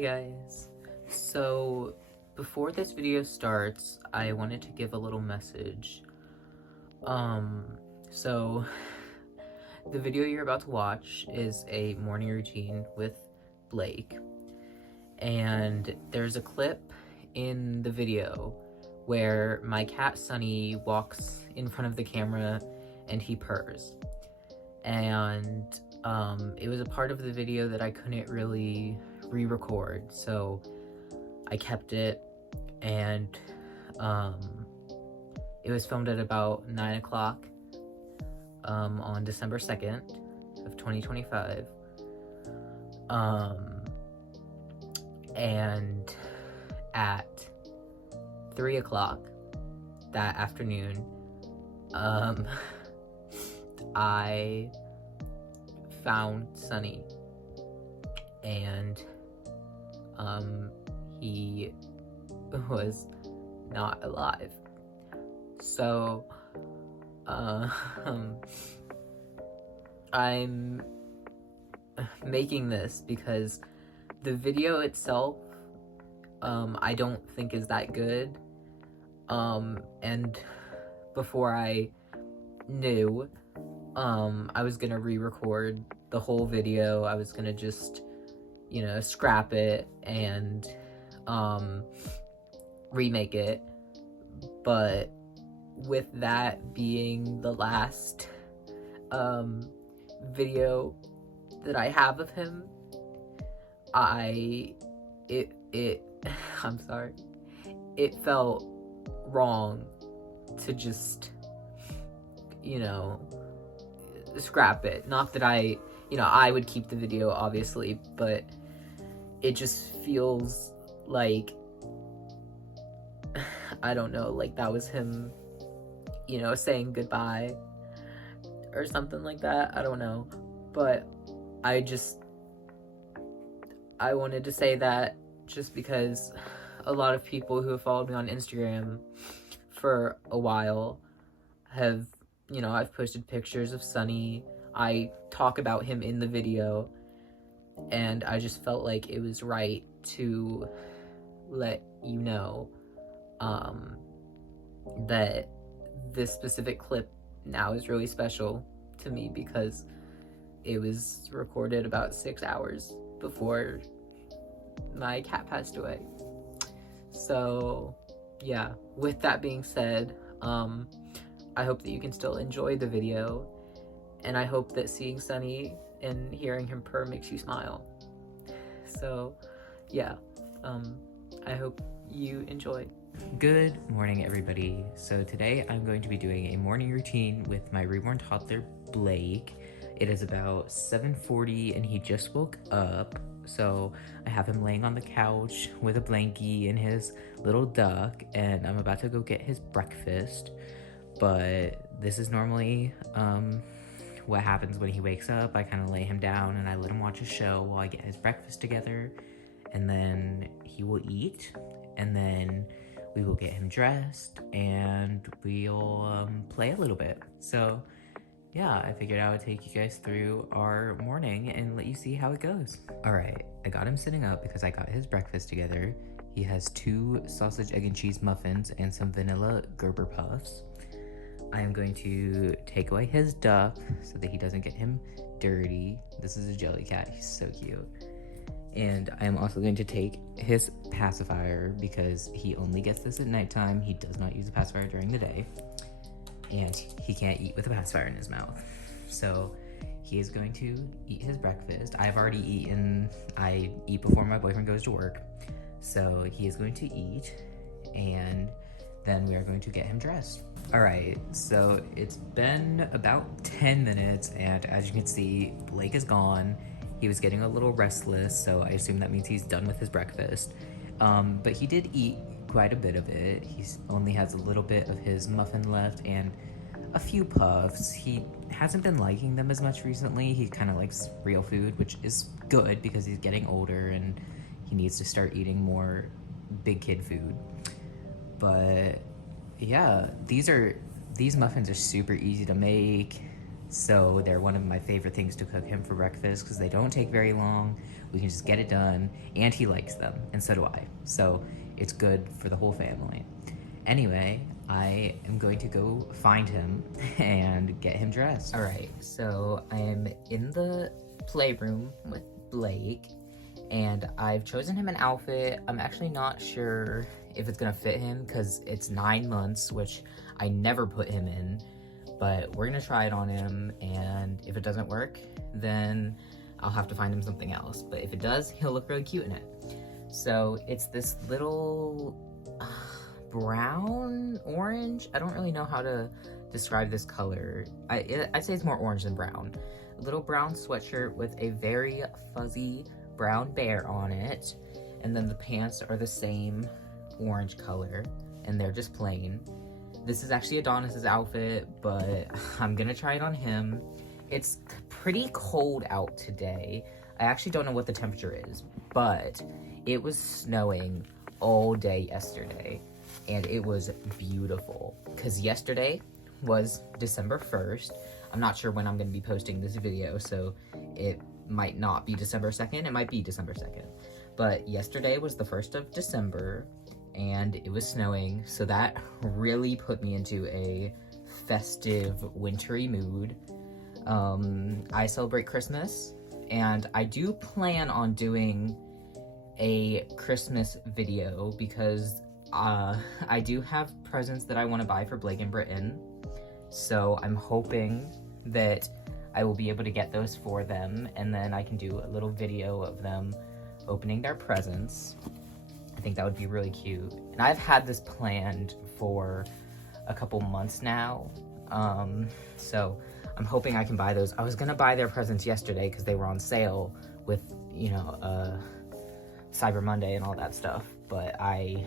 Hey guys, so before this video starts, I wanted to give a little message. So the video you're about to watch is a morning routine with Blayke, and there's a clip in the video where my cat Sunny walks in front of the camera and he purrs, and it was a part of the video that I couldn't really re-record, so I kept it, and it was filmed at about 9 o'clock on December 2nd of 2025, and at 3 o'clock that afternoon, I found Sunny, and he was not alive. So I'm making this because the video itself I don't think is that good, and before I knew I was gonna re-record the whole video. I was gonna just, scrap it and remake it, but with that being the last video that I have of him, I'm sorry, it felt wrong to just, scrap it. Not that I would keep the video, obviously, but it just feels like, I don't know, like that was him, saying goodbye or something like that. I don't know, but I wanted to say that just because a lot of people who have followed me on Instagram for a while have, I've posted pictures of Sunny. I talk about him in the video, and I just felt like it was right to let you know that this specific clip now is really special to me because it was recorded about 6 hours before my cat passed away. So yeah, with that being said, I hope that you can still enjoy the video, and I hope that seeing Sunny and hearing him purr makes you smile. So yeah, I hope you enjoy. Good morning, everybody. So today I'm going to be doing a morning routine with my reborn toddler, Blayke. It is about 7:40 and he just woke up. So I have him laying on the couch with a blankie and his little duck, and I'm about to go get his breakfast. But this is normally what happens when he wakes up. I kind of lay him down and I let him watch a show while I get his breakfast together, and then he will eat, and then we will get him dressed and we'll play a little bit. So yeah, I figured I would take you guys through our morning and let you see how it goes. All right, I got him sitting up because I got his breakfast together. He has 2 sausage, egg, and cheese muffins and some vanilla Gerber puffs. I am going to take away his duck so that he doesn't get him dirty. This is a jelly cat, he's so cute. And I am also going to take his pacifier because he only gets this at nighttime. He does not use a pacifier during the day, and he can't eat with a pacifier in his mouth. So he is going to eat his breakfast. I've already eaten. I eat before my boyfriend goes to work. So he is going to eat, and then we are going to get him dressed. All right, so it's been about 10 minutes, and as you can see, Blayke is gone. He was getting a little restless, so I assume that means he's done with his breakfast. But he did eat quite a bit of it. He only has a little bit of his muffin left and a few puffs. He hasn't been liking them as much recently. He kind of likes real food, which is good because he's getting older and he needs to start eating more big kid food. But yeah, these muffins are super easy to make. So they're one of my favorite things to cook him for breakfast because they don't take very long. We can just get it done, and he likes them, and so do I. So it's good for the whole family. Anyway, I am going to go find him and get him dressed. Alright, so I am in the playroom with Blayke, and I've chosen him an outfit. I'm actually not sure if it's gonna fit him because it's 9 months, which I never put him in, but we're gonna try it on him, and if it doesn't work, then I'll have to find him something else. But if it does, he'll look really cute in it. So it's this little brown, orange, I don't really know how to describe this color. I'd say it's more orange than brown. A little brown sweatshirt with a very fuzzy brown bear on it, and then the pants are the same orange color, and they're just plain. This is actually Adonis's outfit, but I'm gonna try it on him. It's pretty cold out today. I actually don't know what the temperature is, but it was snowing all day yesterday, and it was beautiful, because yesterday was December 1st. I'm not sure when I'm gonna be posting this video, so it might not be December 2nd, it might be December 2nd. But yesterday was the 1st of December, and it was snowing, so that really put me into a festive, wintry mood. I celebrate Christmas, and I do plan on doing a Christmas video because I do have presents that I want to buy for Blayke and Britton, so I'm hoping that I will be able to get those for them, and then I can do a little video of them opening their presents. I think that would be really cute. And I've had this planned for a couple months now, so I'm hoping I can buy those. I was gonna buy their presents yesterday because they were on sale with, you know, Cyber Monday and all that stuff, but I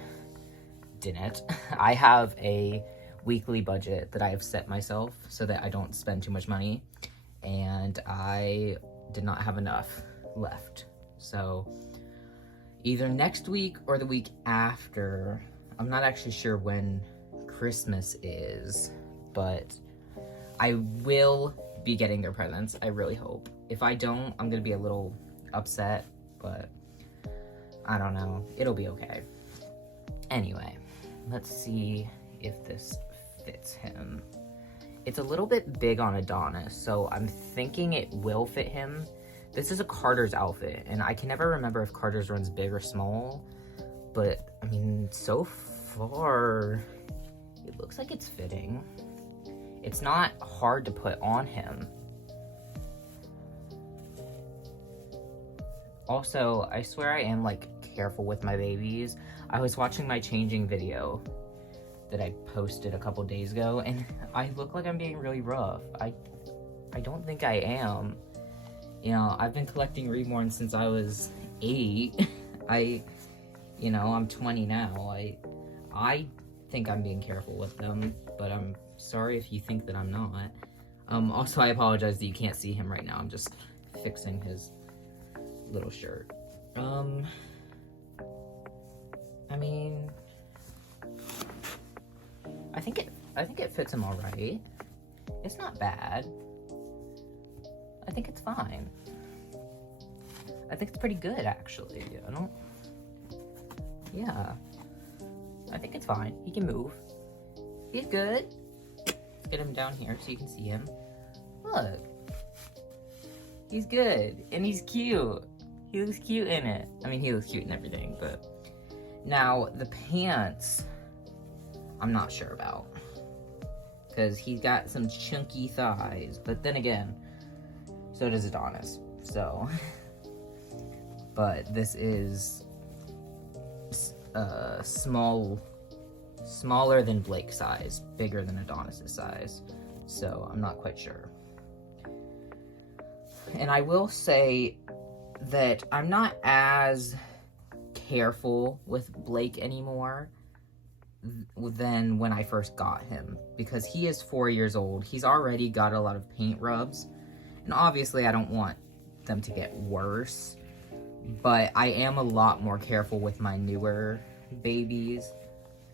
didn't. I have a weekly budget that I have set myself so that I don't spend too much money, and I did not have enough left. So either next week or the week after, I'm not actually sure when Christmas is, but I will be getting their presents, I really hope. If I don't, I'm gonna be a little upset, but I don't know, it'll be okay. Anyway, let's see if this fits him. It's a little bit big on Adonis, so I'm thinking it will fit him. This is a Carter's outfit, and I can never remember if Carter's runs big or small, but I mean, so far, it looks like it's fitting. It's not hard to put on him. Also, I swear I am, like, careful with my babies. I was watching my changing video that I posted a couple days ago, and I look like I'm being really rough. I don't think I am. You know, I've been collecting Reborn since I was 8. You know, I'm 20 now. I think I'm being careful with them, but I'm sorry if you think that I'm not. Also, I apologize that you can't see him right now. I'm just fixing his little shirt. I mean, I think it fits him all right. It's not bad. I think it's fine. I think it's pretty good, actually. Yeah. I think it's fine. He can move. He's good. Let's get him down here so you can see him. Look. He's good. And he's cute. He looks cute in it. I mean, he looks cute in everything, but... Now, the pants, I'm not sure about. Because he's got some chunky thighs. But then again, so does Adonis. So... But this is... smaller than Blayke's size, bigger than Adonis's size, so I'm not quite sure. And I will say that I'm not as careful with Blayke anymore than when I first got him, because he is 4 years old. He's already got a lot of paint rubs, and obviously I don't want them to get worse, but I am a lot more careful with my newer babies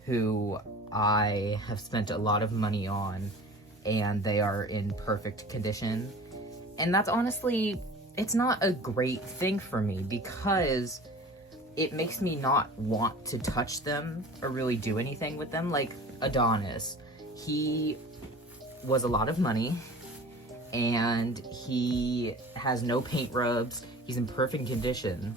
who I have spent a lot of money on, and they are in perfect condition. And that's honestly, it's not a great thing for me because it makes me not want to touch them or really do anything with them. Like Adonis, he was a lot of money and he has no paint rubs. He's in perfect condition.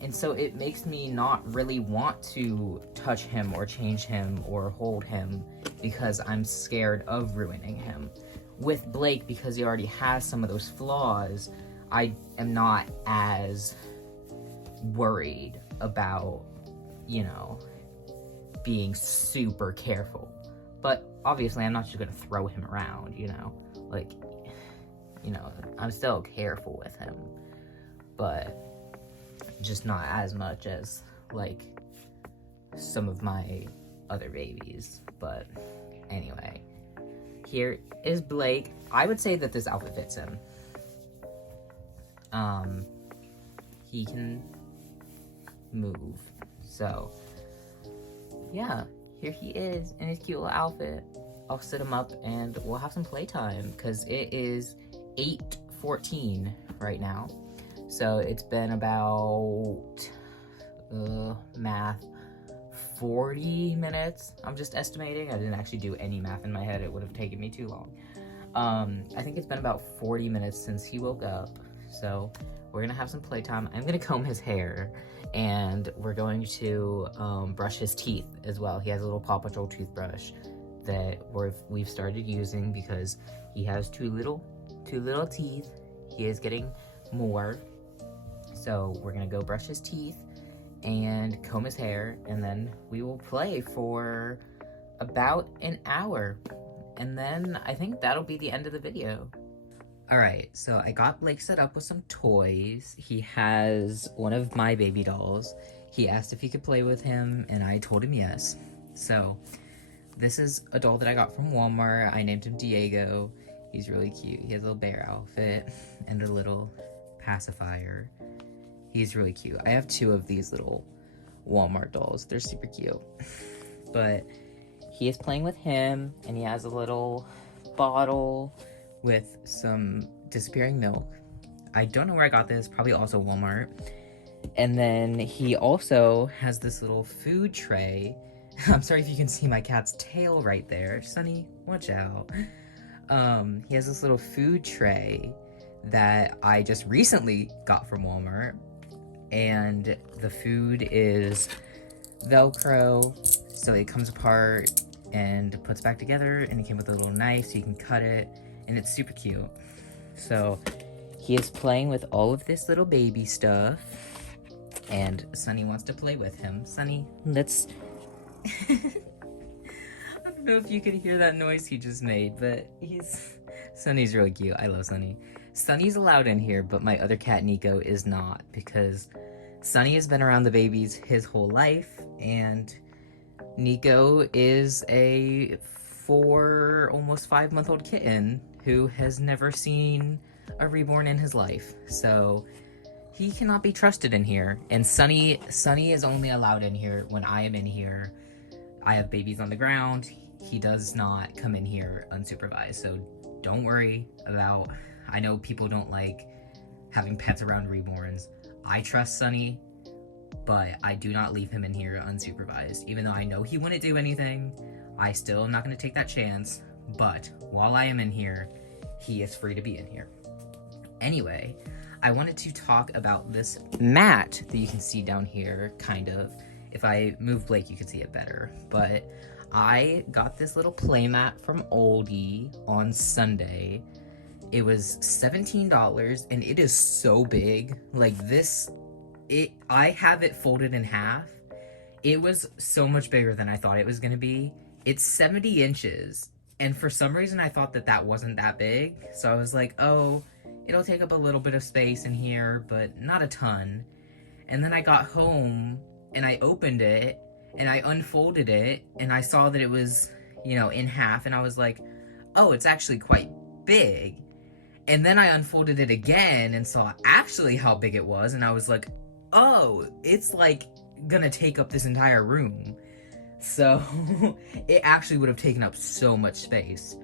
And so it makes me not really want to touch him or change him or hold him because I'm scared of ruining him. With Blayke, because he already has some of those flaws, I am not as worried about, you know, being super careful. But obviously I'm not just gonna throw him around, you know? Like, you know, I'm still careful with him, but just not as much as, like, some of my other babies. But anyway, here is Blayke. I would say that this outfit fits him. He can move. So, yeah, here he is in his cute little outfit. I'll sit him up and we'll have some playtime because it is 8:14 right now. So it's been about, math, 40 minutes. I'm just estimating. I didn't actually do any math in my head. It would have taken me too long. I think it's been about 40 minutes since he woke up. So we're gonna have some playtime. I'm gonna comb his hair and we're going to brush his teeth as well. He has a little Paw Patrol toothbrush that we've started using because he has two little teeth. He is getting more. So we're gonna go brush his teeth and comb his hair, and then we will play for about an hour. And then I think that'll be the end of the video. Alright, so I got Blayke set up with some toys. He has one of my baby dolls. He asked if he could play with him, and I told him yes. So, this is a doll that I got from Walmart. I named him Diego. He's really cute. He has a little bear outfit and a little pacifier. He's really cute. I have two of these little Walmart dolls. They're super cute. But he is playing with him, and he has a little bottle with some disappearing milk. I don't know where I got this, probably also Walmart. And then he also has this little food tray. I'm sorry if you can see my cat's tail right there. Sunny, watch out. He has this little food tray that I just recently got from Walmart. And the food is Velcro, so it comes apart and puts back together, and it came with a little knife so you can cut it, and it's super cute. So he is playing with all of this little baby stuff, and Sunny wants to play with him. Sunny, let's... I don't know if you could hear that noise he just made, but Sunny's really cute. I love Sunny. Sunny's allowed in here, but my other cat, Nico, is not, because Sunny has been around the babies his whole life, and Nico is a 4, almost 5-month-old kitten who has never seen a reborn in his life. So he cannot be trusted in here. And Sunny is only allowed in here when I am in here. I have babies on the ground. He does not come in here unsupervised. So don't worry about... I know people don't like having pets around reborns. I trust Sunny, but I do not leave him in here unsupervised. Even though I know he wouldn't do anything, I still am not going to take that chance. But while I am in here, he is free to be in here. Anyway, I wanted to talk about this mat that you can see down here, kind of. If I move Blayke, you can see it better. But I got this little play mat from Oldie on Sunday. It was $17, and it is so big. Like this, I have it folded in half. It was so much bigger than I thought it was gonna be. It's 70 inches, and for some reason I thought that wasn't that big. So I was like, oh, it'll take up a little bit of space in here, but not a ton. And then I got home, and I opened it, and I unfolded it, and I saw that it was, you know, in half, and I was like, oh, it's actually quite big. And then I unfolded it again and saw actually how big it was, and I was like, oh, it's like gonna take up this entire room. So it actually would have taken up so much space.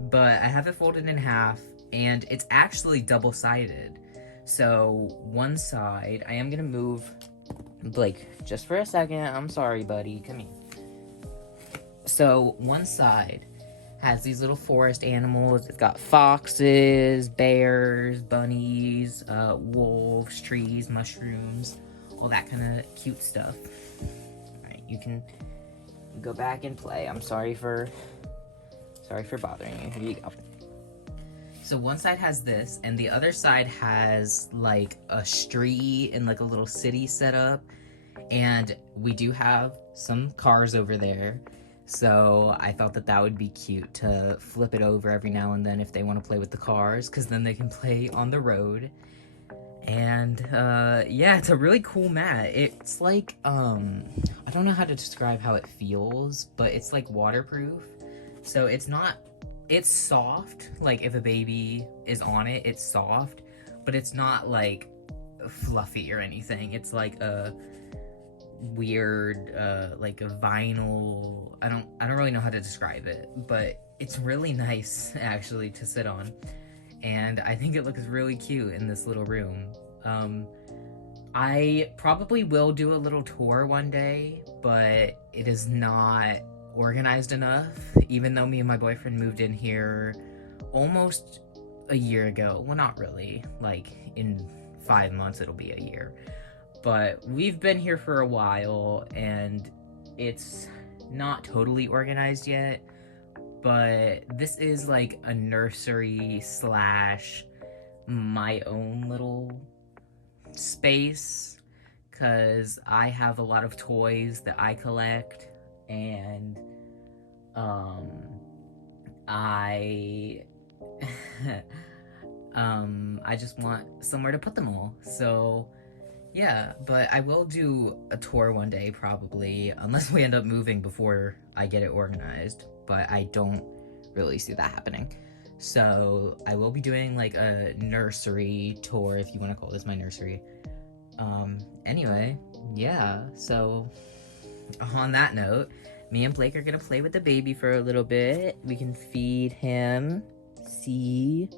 but I have it folded in half, and it's actually double-sided. So one side, I am gonna move Blake just for a second. I'm sorry, buddy. Come here. So one side has these little forest animals. It's got foxes, bears, bunnies, wolves, trees, mushrooms, all that kind of cute stuff. All right, you can go back and play. I'm sorry for bothering you. Here you go. So one side has this, and the other side has like a street and like a little city set up. And we do have some cars over there. So I thought that would be cute to flip it over every now and then if they want to play with the cars, because then they can play on the road. And yeah, it's a really cool mat. It's like, I don't know how to describe how it feels, but it's like waterproof. So it's soft. Like if a baby is on it, it's soft, but it's not like fluffy or anything. It's like a weird like a vinyl. I don't really know how to describe it, but it's really nice actually to sit on, and I think it looks really cute in this little room. I probably will do a little tour one day, but it is not organized enough, even though me and my boyfriend moved in here almost a year ago. Well, not really, like in 5 months it'll be a year. But we've been here for a while, and it's not totally organized yet, but this is like a nursery slash my own little space, because I have a lot of toys that I collect, and I just want somewhere to put them all. So yeah, but I will do a tour one day probably, unless we end up moving before I get it organized, but I don't really see that happening. So I will be doing like a nursery tour, if you want to call this my nursery. Anyway, yeah, so on that note, me and Blake are gonna play with the baby for a little bit. We can feed him. See?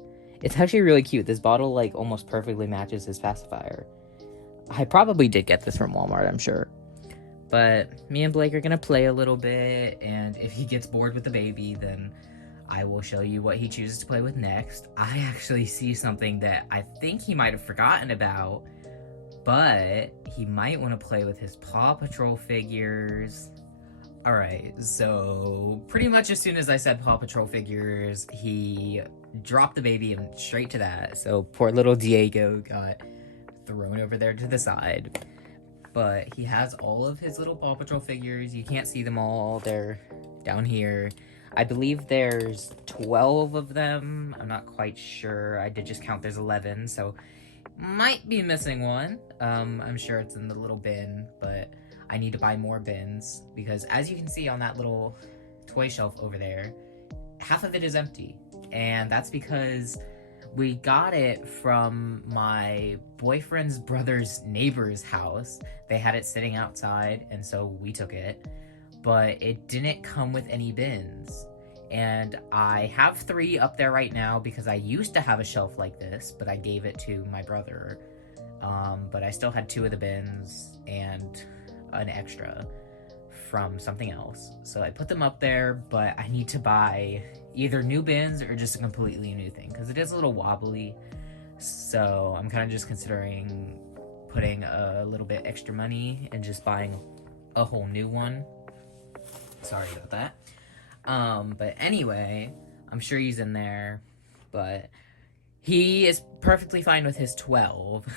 It's actually really cute. This bottle like almost perfectly matches his pacifier. I probably did get this from Walmart, I'm sure. But me and Blake are gonna play a little bit, and if he gets bored with the baby, then I will show you what he chooses to play with next. I actually see something that I think he might have forgotten about, but he might want to play with his Paw Patrol figures. Alright, so pretty much as soon as I said Paw Patrol figures, he dropped the baby and straight to that. So poor little Diego got thrown over there to the side. But he has all of his little Paw Patrol figures. You can't see them all. They're down here. I believe there's 12 of them. I'm not quite sure. I did just count there's 11, so might be missing one. I'm sure it's in the little bin, but I need to buy more bins, because as you can see on that little toy shelf over there, half of it is empty. And that's because we got it from my boyfriend's brother's neighbor's house. They had it sitting outside, and so we took it. But it didn't come with any bins. And I have 3 up there right now because I used to have a shelf like this, but I gave it to my brother. But I still had 2 of the bins and an extra from something else. So I put them up there, but I need to buy either new bins or just a completely new thing, because it is a little wobbly. So I'm kind of just considering putting a little bit extra money and just buying a whole new one. Sorry about that. But anyway, I'm sure he's in there, but he is perfectly fine with his 12.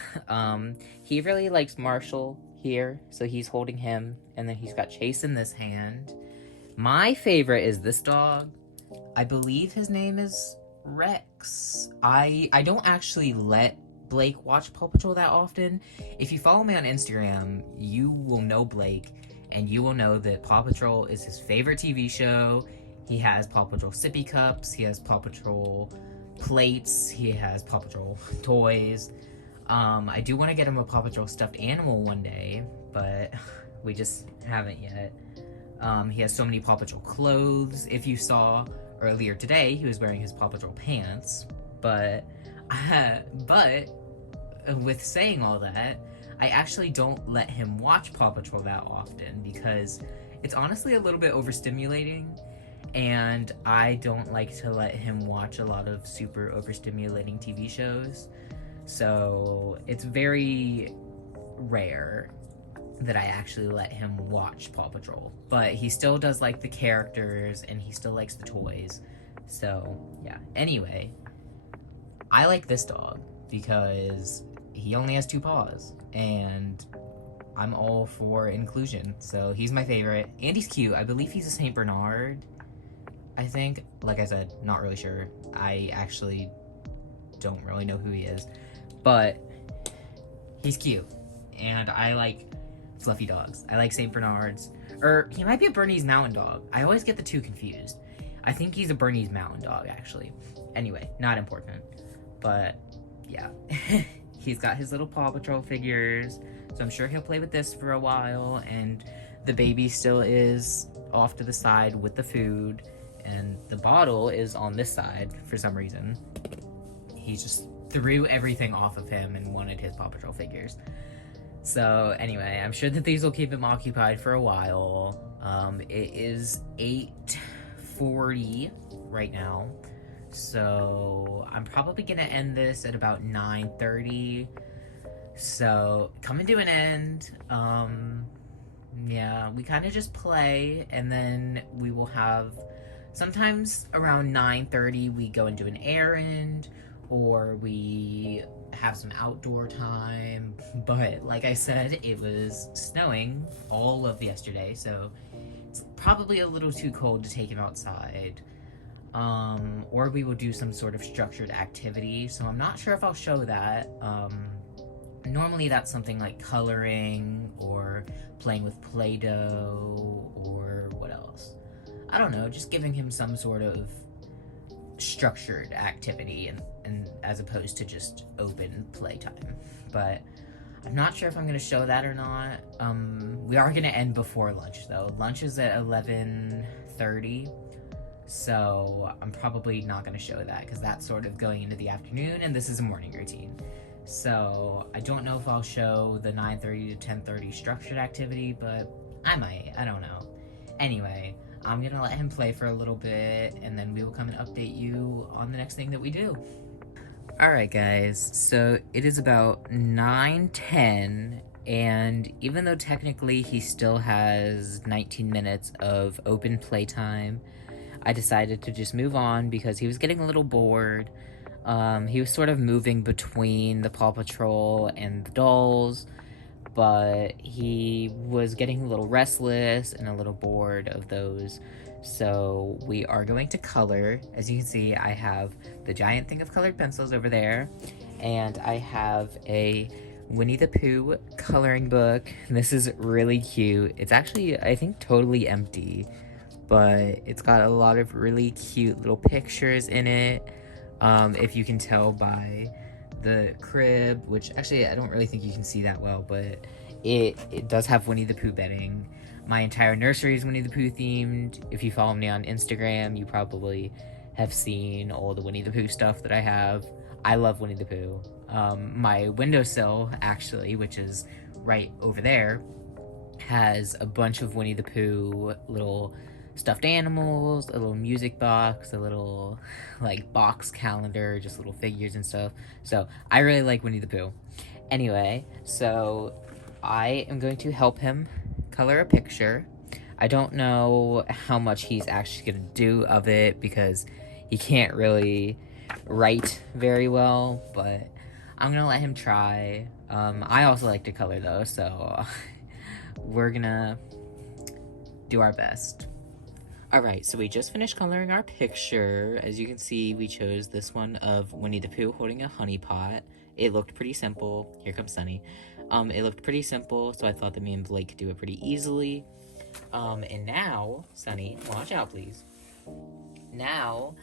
He really likes Marshall here, so he's holding him, and then he's got Chase in this hand. My favorite is this dog. I believe his name is Rex. I don't actually let Blake watch Paw Patrol that often. If you follow me on Instagram, you will know Blake, and you will know that Paw Patrol is his favorite TV show. He has Paw Patrol sippy cups, he has Paw Patrol plates, he has Paw Patrol toys. I do want to get him a Paw Patrol stuffed animal one day, but we just haven't yet. He has so many Paw Patrol clothes, if you saw earlier today he was wearing his Paw Patrol pants, but with saying all that, I actually don't let him watch Paw Patrol that often because it's honestly a little bit overstimulating, and I don't like to let him watch a lot of super overstimulating TV shows. So it's very rare that I actually let him watch Paw Patrol. But he still does like the characters, and he still likes the toys. So, yeah. Anyway, I like this dog because he only has 2 paws, and I'm all for inclusion. So he's my favorite, and he's cute. I believe he's a Saint Bernard, I think. Like I said, not really sure. I actually don't really know who he is, but he's cute, and I like fluffy dogs. I like Saint Bernards, or he might be a Bernese Mountain Dog. I always get the 2 confused. I think he's a Bernese Mountain Dog, actually. Anyway, not important, but yeah. He's got his little Paw Patrol figures, so I'm sure he'll play with this for a while, and the baby still is off to the side with the food, and the bottle is on this side for some reason. He just threw everything off of him and wanted his Paw Patrol figures. So anyway, I'm sure that these will keep him occupied for a while. It is 8:40 right now, so I'm probably gonna end this at about 9:30. So coming to an end. Yeah, we kind of just play, and then we will have, sometimes around 9:30 we go and do an errand, or we have some outdoor time. But like I said, it was snowing all of yesterday, so it's probably a little too cold to take him outside. Or we will do some sort of structured activity, so I'm not sure if I'll show that. Normally that's something like coloring or playing with Play-Doh, or what else? I don't know, just giving him some sort of structured activity, and as opposed to just open playtime. But I'm not sure if I'm going to show that or not. We are going to end before lunch, though. Lunch is at 11:30, so I'm probably not going to show that because that's sort of going into the afternoon, and this is a morning routine. So I don't know if I'll show the 9:30 to 10:30 structured activity, but I might. I don't know. Anyway, I'm gonna let him play for a little bit, and then we will come and update you on the next thing that we do. Alright guys, so it is about 9:10, and even though technically he still has 19 minutes of open playtime, I decided to just move on because he was getting a little bored. He was sort of moving between the Paw Patrol and the dolls, but he was getting a little restless and a little bored of those. So we are going to color. As you can see, I have the giant thing of colored pencils over there, and I have a Winnie the Pooh coloring book. This is really cute. It's actually, I think, totally empty, but it's got a lot of really cute little pictures in it. If you can tell by the crib, which actually I don't really think you can see that well, but it does have Winnie the Pooh bedding. My entire nursery is Winnie the Pooh themed. If you follow me on Instagram, you probably have seen all the Winnie the Pooh stuff that I have. I love Winnie the Pooh. My windowsill, actually, which is right over there, has a bunch of Winnie the Pooh little stuffed animals, a little music box, a little like box calendar, just little figures and stuff. So I really like Winnie the Pooh. Anyway, so I am going to help him color a picture. I don't know how much he's actually going to do of it because he can't really write very well, but I'm going to let him try. I also like to color though, so we're gonna do our best. Alright, so we just finished coloring our picture. As you can see, we chose this one of Winnie the Pooh holding a honey pot. It looked pretty simple. Here comes Sunny. It looked pretty simple, so I thought that me and Blake could do it pretty easily. And now, Sunny, watch out please. Now,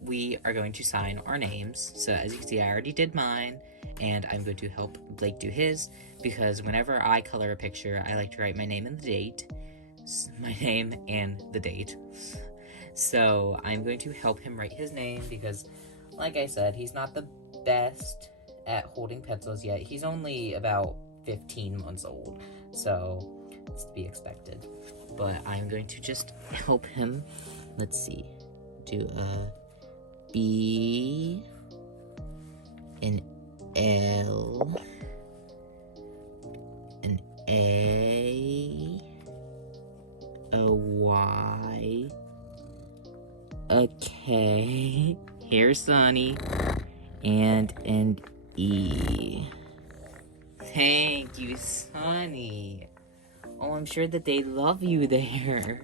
we are going to sign our names. So as you can see, I already did mine, and I'm going to help Blake do his, because whenever I color a picture, I like to write my name and the date. My name and the date. So I'm going to help him write his name because, like I said, he's not the best at holding pencils yet. He's only about 15 months old, so it's to be expected. But I'm going to just help him. Let's see. Do a B, an L, an A, a Y, a K, here's Sonny, and an E. Thank you, Sonny. Oh, I'm sure that they love you there.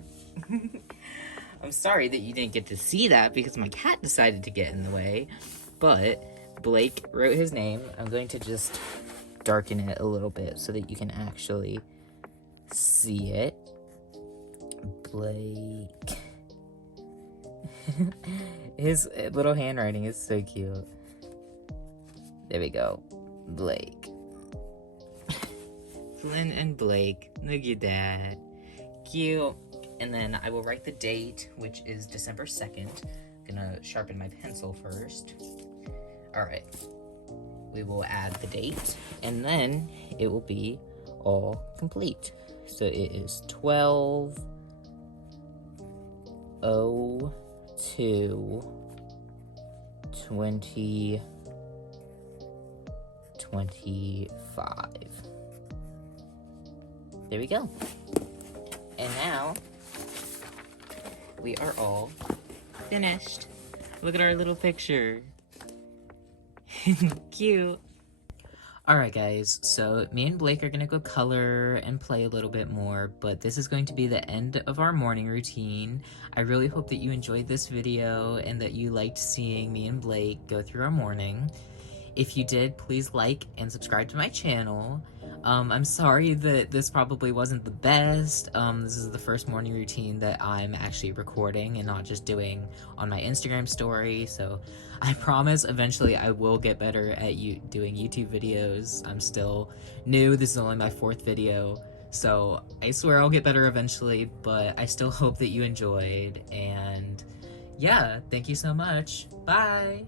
I'm sorry that you didn't get to see that because my cat decided to get in the way. But Blayke wrote his name. I'm going to just darken it a little bit so that you can actually see it. Blayke. His little handwriting is so cute. There we go. Blayke. Flynn and Blayke. Look at that. Cute. And then I will write the date, which is December 2nd. I'm gonna sharpen my pencil first. Alright. We will add the date, and then it will be all complete. So it is 12/02/2025. There we go. And now we are all finished. Look at our little picture. Cute. Alright guys, so me and Blayke are gonna go color and play a little bit more, but this is going to be the end of our morning routine. I really hope that you enjoyed this video and that you liked seeing me and Blayke go through our morning. If you did, please like and subscribe to my channel. I'm sorry that this probably wasn't the best. This is the first morning routine that I'm actually recording and not just doing on my Instagram story, so I promise eventually I will get better at doing YouTube videos. I'm still new, this is only my 4th video, so I swear I'll get better eventually, but I still hope that you enjoyed, and yeah, thank you so much. Bye!